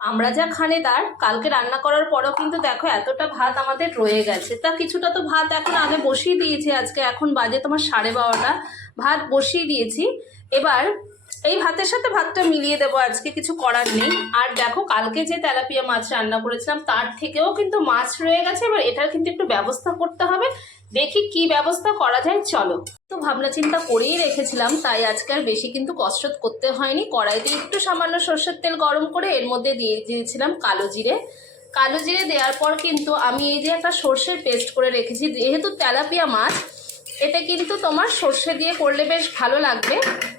আমরা যা খানেদার, কালকে রান্না করার পরেও কিন্তু দেখো এতটা ভাত আমাদের রয়ে গেছে। তা কিছুটা তো ভাত এখন আগে বসিয়ে দিয়েছি, আজকে এখন বাজে তোমার 12:30, ভাত বসিয়ে দিয়েছি। এবার এই ভাতের সাথে ভাতটা মিলিয়ে দেবো, আজকে কিছু করার নেই। আর দেখো কালকে যে তেলাপিয়া মাছ রান্না করেছিলাম তার থেকেও কিন্তু মাছ রয়ে গেছে, এবার এটার কিন্তু একটু ব্যবস্থা করতে হবে। দেখি কি ব্যবস্থা করা যায়, চলো। তো ভাবনা চিন্তা করেই রেখেছিলাম, তাই আজকে আর বেশি কিন্তু কসরত করতে হয়নি। কড়াইতে একটু সামান্য সর্ষের তেল গরম করে এর মধ্যে দিয়ে দিয়েছিলাম কালো জিরে। কালো জিরে দেওয়ার পর কিন্তু আমি এই যে একটা সর্ষের পেস্ট করে রেখেছি, যেহেতু তেলাপিয়া মাছ এটা কিন্তু তোমার সর্ষে দিয়ে করলে বেশ ভালো লাগবে।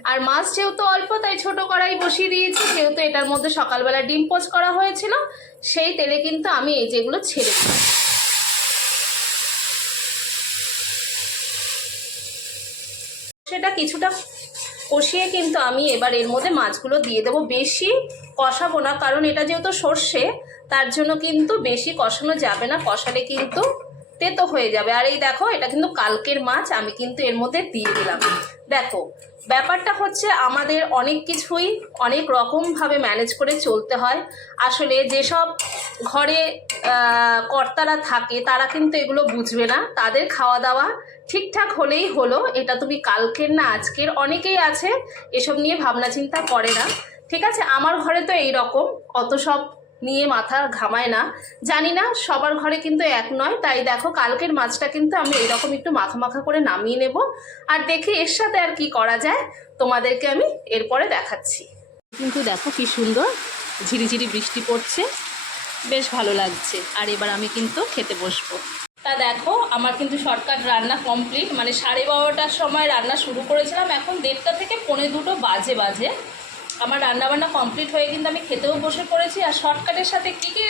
আর মাছ যেহেতু অল্প তাই ছোট কড়াই বসিয়ে দিয়েছি, যেহেতু এটার মধ্যে সকালবেলা ডিম পোচ করা হয়েছিল সেই তেলে কিন্তু আমি এই যেগুলো ছেড়ে দিই। সেটা কিছুটা কষিয়ে কিন্তু আমি এবার এর মধ্যে মাছগুলো দিয়ে দেবো। বেশি কষাবো না, কারণ এটা যেহেতু সর্ষে তার জন্য কিন্তু বেশি কষানো যাবে না, কষালে কিন্তু তেতো হয়ে যাবে। আর এই দেখো এটা কিন্তু কালকের মাছ, আমি কিন্তু এর মধ্যে দিয়ে দিলাম। দেখো ব্যাপারটা হচ্ছে আমাদের অনেক কিছুই অনেক রকমভাবে ম্যানেজ করে চলতে হয়। আসলে যেসব ঘরে কর্তারা থাকে তারা কিন্তু এগুলো বুঝবে না, তাদের খাওয়া দাওয়া ঠিকঠাক হলেই হলো। এটা তুমি কালকের না আজকের, অনেকেই আছে এসব নিয়ে ভাবনা চিন্তা করে না। ঠিক আছে, আমার ঘরে তো এই রকম, অত সব নিয়ে মাথা ঘামায় না। জানি না সবার ঘরে কিন্তু এক নয়, তাই দেখো কালকের মাছটা কিন্তু আমি এইরকম একটু মাখা মাখা করে নামিয়ে নেব। আর দেখি এর সাথে আর কি করা যায় তোমাদেরকে আমি এরপরে দেখাচ্ছি। কিন্তু দেখো কি সুন্দর ঝিরিঝিরি বৃষ্টি পড়ছে, বেশ ভালো লাগছে। আর এবার আমি কিন্তু খেতে বসবো। তা দেখো আমার কিন্তু শর্টকাট রান্না কমপ্লিট, মানে 12:30টার সময় রান্না শুরু করেছিলাম, এখন 1:30 থেকে 1:45 বাজে আমার রান্নাবান্না কমপ্লিট হয়ে কিন্তু আমি খেতেও বসে পড়েছি। আর শর্টকাটের সাথে কী কী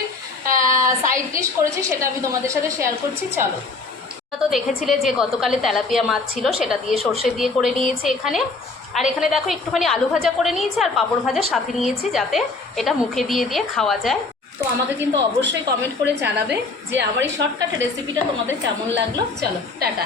সাইড ডিশ করেছি সেটা আমি তোমাদের সাথে শেয়ার করছি, চলো। তো দেখেছিলে যে গতকালে তেলাপিয়া মাছ ছিল, সেটা দিয়ে সর্ষে দিয়ে করে নিয়েছি এখানে। আর এখানে দেখো একটুখানি আলু ভাজা করে নিয়েছি আর পাঁপড় ভাজা সাথে নিয়েছি, যাতে এটা মুখে দিয়ে দিয়ে খাওয়া যায়। তো আমাকে কিন্তু অবশ্যই কমেন্ট করে জানাবে যে আমার এই শর্টকাট রেসিপিটা তোমাদের কেমন লাগলো। চলো টাটা।